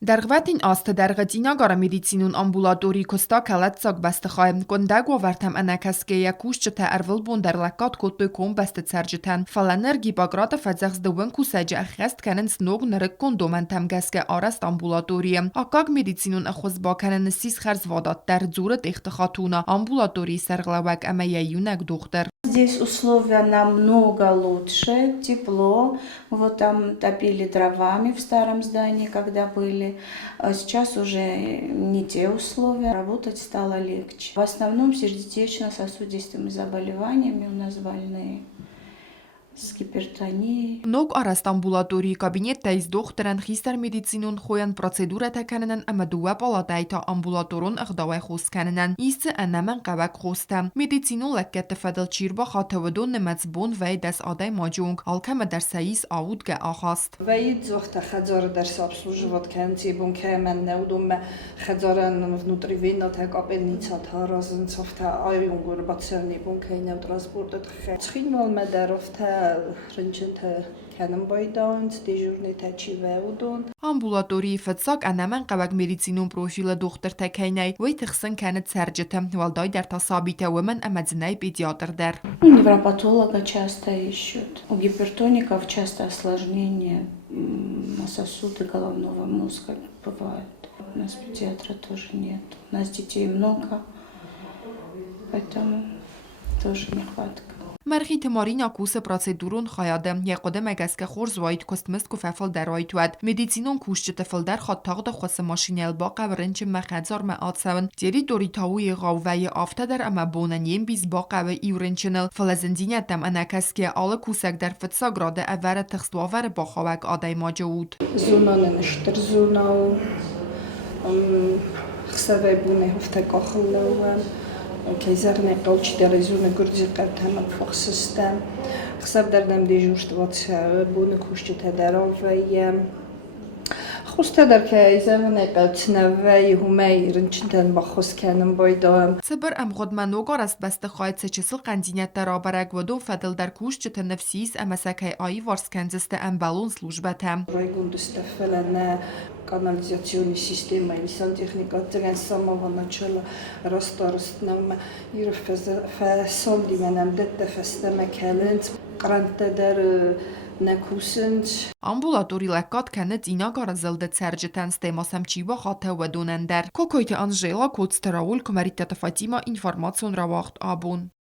Dergvetin aste dergătina gara medicinun ambulatorii costa kelet zag beste chaim. Gondego vertem enekeskeje kuschete erwilbon der lekkat kotu kom beste zergeten. Falener gibagrate fedzeks de wenku seje echest kenen snog nerek kondomentem geske arrest ambulatoriem. Akag medicinun echozba kenen sis xerzvadat der zuret echte khatuna ambulatori serglewek emeje junek dochter. Здесь условия намного лучше, тепло. Вот там топили дровами в старом здании, когда были. А сейчас уже не те условия. Работать стало легче. В основном сердечно-сосудистыми заболеваниями у нас больные. С гипертонией. Nog arrest ambulatori kabinet teis dochteren gister medicinun khoyan procedure tekenen ama duwa paladayta ambulatorun ıgdaway khos kenenen. Isi enemen qawak khostem. Medicinun lekket fedel çirba xatawadun nemetsbon vay des aday majung. Alkeme der sayis avudge ahast. Ваид зохта хазар дерс обслуживать кенти бун кемен неудум хазаран внутривенно так апельница таразен софта айунгур бацерни бун кейне транспортат хе. Цхинвал медарофта рынчынта кенен байдант дежурный тачи веудон. Ambulatori fetsak enemen qawak medicinun profile dochter tekeynay. Way tixsin kenet serjetem. Valday der tasabite women emedzinay pediatr der. У невропатолога часто ищут. У гипертоников часто осложнения сосуды головного мозга бывают. У нас педиатра тоже нет. У нас детей много, поэтому тоже нехватка. مرخی تمارین آکوس پراسیدورون خیادم یک قدم اگسک خورز واید کستمست کفافل در آید ود مدیسینون کوشت تفل در خط تاقد خواست ماشینل با قبرنچ مخدزار معاد سون دیری دوری تاوی غاوی آفته در اما بوننیم بیز با قبر ایورنچنل فلزندینیت دم انکس که آل کوسک در فتسا گراده اوور تخستواور با خواهک آدای ماجود زونان نشتر زوناو خسوه بونه هفته کاخلوان كيزرني قوتش دريزونا قرزي قبتها فوق سيستم خسب دردم ديجورشتوات بون كوشت تدراوي خوست در كيزرني قبتنا وي همي رنچنتن بخوس كانم بايدام سبر ام خود منوگار است بست خواهد سچسل قندینت در آبرگ و دو فدل در کوشت نفسیس اما سکای آی وارس کنزست ام بالون سلوجبتم Райгунду стефелена канализационной системой и сантехника теген с самого начала расторост нам и фасонди менам детте фестеме келент гранте der نکوسند Ambulatori lekkat kenet inagar zildet serjeten stemasem çiba xate ve donender. Kokoyte Angela Kotsteraul kumeritete Fatima informasyon rawacht abun.